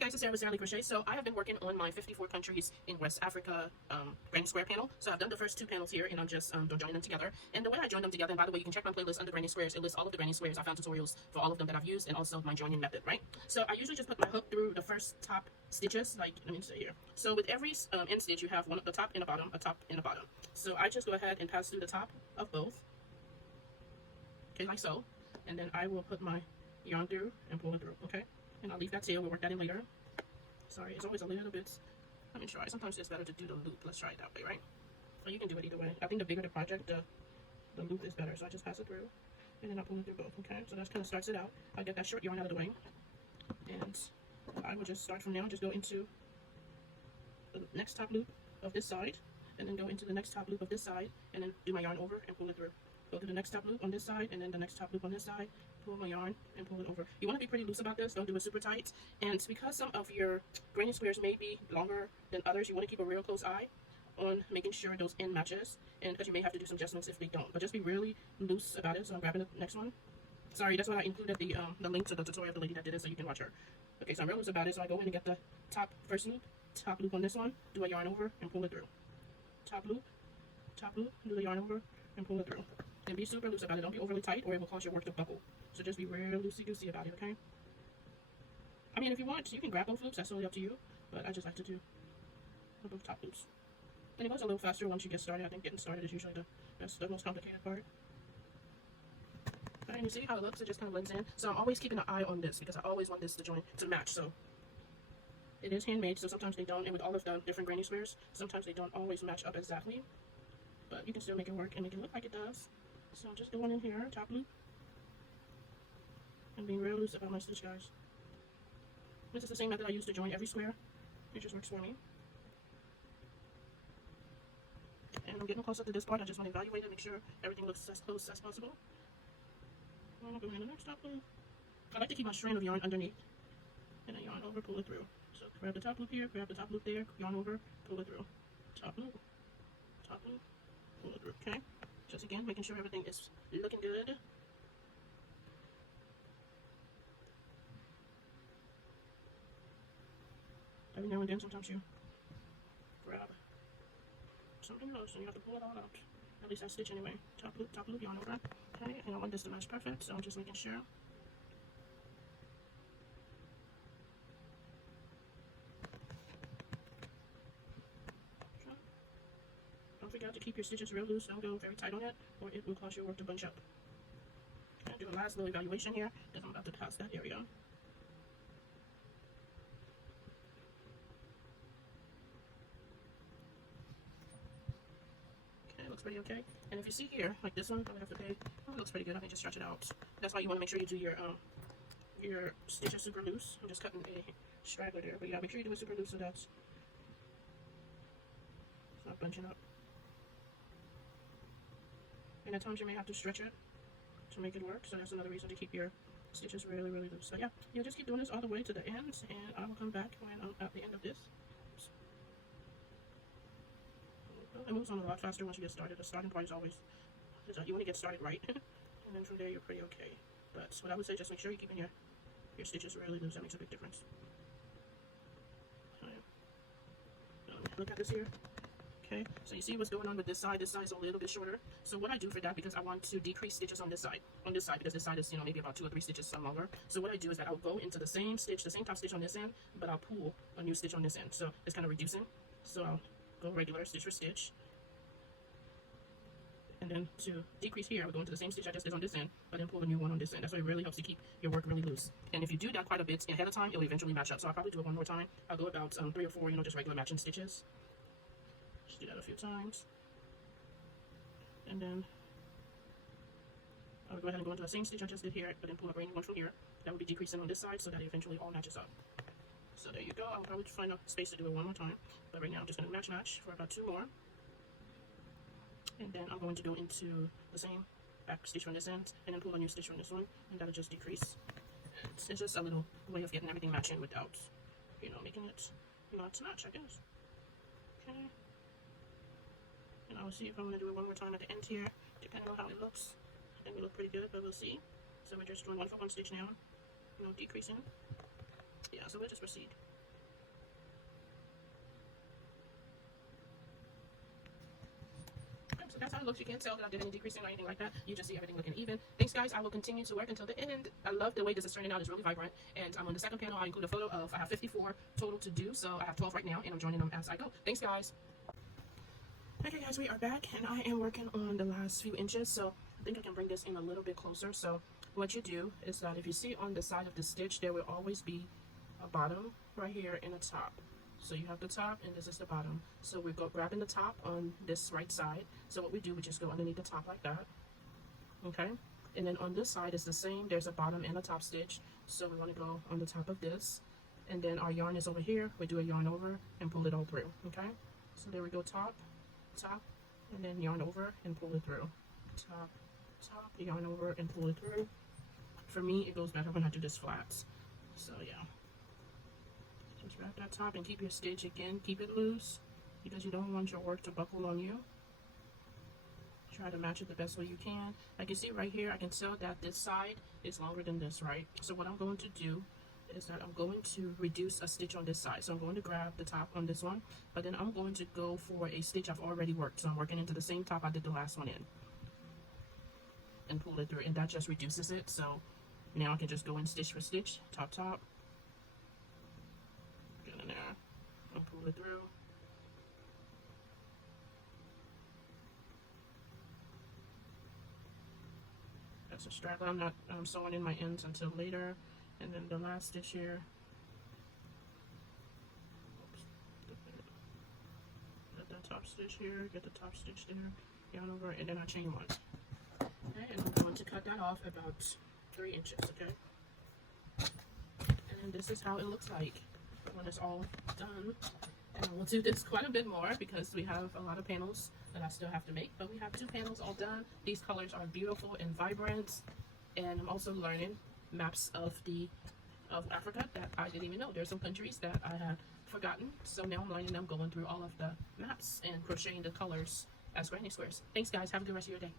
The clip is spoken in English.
guys, it's Sarah with Sarahlee Crochet. So I have been working on my 54 countries in West Africa granny square panel. So I've done the first 2 panels here, and I'm just joining them together. And the way I joined them together, and by the way, you can check my playlist under granny squares. It lists all of the granny squares. I found tutorials for all of them that I've used, and also my joining method, right? So I usually just put my hook through the first top stitches, like, let me say here. So with every end stitch, you have one at the top and a bottom, a top and a bottom. So I just go ahead and pass through the top of both, okay, like so. And then I will put my yarn through and pull it through, okay? And I'll leave that tail. We'll work that in later. Sorry, it's always a little bit, let me try. Sometimes it's better to do the loop. Let's try it that way, right? So you can do it either way. I think the bigger the project, the loop is better. So I just pass it through, and then I pull it through both, okay? So that kind of starts it out. I'll get that short yarn out of the way, and I will just start from now, just go into the next top loop of this side, and then go into the next top loop of this side, and then do my yarn over and pull it through. Go to the next top loop on this side, and then the next top loop on this side, pull my yarn and pull it over. You want to be pretty loose about this. Don't do it super tight. And because some of your granny squares may be longer than others, you want to keep a real close eye on making sure those end matches, and because you may have to do some adjustments if they don't. But just be really loose about it. So I'm grabbing the next one. Sorry, that's why I included the link to the tutorial of the lady that did it, so you can watch her. Okay, so I'm real loose about it. So I go in and get the first loop, top loop on this one, do a yarn over and pull it through. Top loop, do the yarn over and pull it through. And be super loose about it. Don't be overly tight, or it will cause your work to buckle. So just be real loosey-goosey about it, okay? I mean, if you want, you can grab both loops. That's totally up to you. But I just like to do both top loops. And it goes a little faster once you get started. I think getting started is usually the most complicated part. Okay, and you see how it looks? It just kind of blends in. So I'm always keeping an eye on this, because I always want this to join to match. So it is handmade, so sometimes they don't. And with all of the different granny squares, sometimes they don't always match up exactly. But you can still make it work and make it look like it does. So I'm just going in here, top loop, and being real loose about my stitch, guys. This is the same method I use to join every square. It just works for me. And I'm getting close up to this part. I just want to evaluate it, make sure everything looks as close as possible. And I'm going in the next top loop. I like to keep my strand of yarn underneath, and then yarn over, pull it through. So grab the top loop here, grab the top loop there, yarn over, pull it through. Top loop, pull it through, okay? Just again, making sure everything is looking good. Every now and then, sometimes you grab something else and you have to pull it all out. At least I stitch anyway. Top loop, yarn over. Okay, and I want this to match perfect, so I'm just making sure. Okay. Don't forget to keep your stitches real loose. Don't go very tight on it, or it will cause your work to bunch up. Okay, do a last little evaluation here, because I'm about to pass that area. Okay, it looks pretty okay. And if you see here, like this one, I have to pay. Oh, it looks pretty good. I can just stretch it out. That's why you want to make sure you do your stitches super loose. I'm just cutting a straggler there, but yeah, make sure you do it super loose so that's it's not bunching up. And at times you may have to stretch it to make it work, so that's another reason to keep your stitches really, really loose. So yeah, you'll just keep doing this all the way to the ends, and I will come back when I'm at the end of this. It moves on a lot faster once you get started. The starting part is always, you want to get started right, and then from there you're pretty okay. But what I would say, just make sure you're keeping your stitches really loose. That makes a big difference. Look at this here. Okay, so you see what's going on with this side. This side is a little bit shorter. So what I do for that, because I want to decrease stitches on this side, because this side is, maybe about 2 or 3 stitches longer. So what I do is that I'll go into the same stitch, the same top stitch on this end, but I'll pull a new stitch on this end. So it's kind of reducing. So I'll go regular stitch for stitch. And then to decrease here, I would go into the same stitch I just did on this end, but then pull a new one on this end. That's why it really helps you keep your work really loose. And if you do that quite a bit ahead of time, it'll eventually match up. So I'll probably do it one more time. I'll go about 3 or 4, just regular matching stitches. Just do that a few times. And then I would go ahead and go into the same stitch I just did here, but then pull a brand new one from here. That would be decreasing on this side, so that it eventually all matches up. So there you go. I'll probably find a space to do it one more time. But right now I'm just going to match for about 2 more. And then I'm going to go into the same back stitch from this end, and then pull a new stitch from this one, and that'll just decrease. It's just a little way of getting everything matching without, making it not to match, I guess. Okay. And I'll see if I'm going to do it one more time at the end here, depending on how it looks. I think we look pretty good, but we'll see. So we're just doing 1 for 1 stitch now, decreasing. Yeah, so we'll just proceed. that's how it looks. You can't tell that I did any decreasing or anything like that. You just see everything looking even. Thanks guys, I will continue to work until the end. I love the way this is turning out. It's really vibrant. And on the second panel, I include a photo of, I have 54 total to do, so I have 12 right now, and I'm joining them as I go. Thanks guys. Okay guys, we are back, and I am working on the last few inches, so I think I can bring this in a little bit closer. So what you do is that if you see on the side of the stitch, there will always be a bottom right here and a top. So you have the top and this is the bottom. So we go grabbing the top on this right side. So what we do, we just go underneath the top like that. Okay, and then on this side is the same. There's a bottom and a top stitch. So we want to go on the top of this, and then our yarn is over here. We do a yarn over and pull it all through. Okay, so there we go, top, top, and then yarn over and pull it through. Top, top, yarn over and pull it through. For me, it goes better when I do this flats. So yeah. Just wrap that top and keep your stitch again. Keep it loose because you don't want your work to buckle on you. Try to match it the best way you can. Like you see right here, I can tell that this side is longer than this, right? So what I'm going to do is that I'm going to reduce a stitch on this side. So I'm going to grab the top on this one, but then I'm going to go for a stitch I've already worked. So I'm working into the same top I did the last one in and pull it through, and that just reduces it. So now I can just go in stitch for stitch, top, top, get in there and pull it through. That's a straggler. I'm not sewing in my ends until later. And then the last stitch here. Oops. Get the top stitch here, get the top stitch there, yarn over, and then I chain one. Okay, and I'm going to cut that off about 3 inches, okay? And this is how it looks like when it's all done. And we'll do this quite a bit more because we have a lot of panels that I still have to make, but we have 2 panels all done. These colors are beautiful and vibrant, and I'm also learning maps of Africa that I didn't even know. There's some countries that I had forgotten, so now I'm learning them, going through all of the maps and crocheting the colors as granny squares. Thanks guys, have a good rest of your day.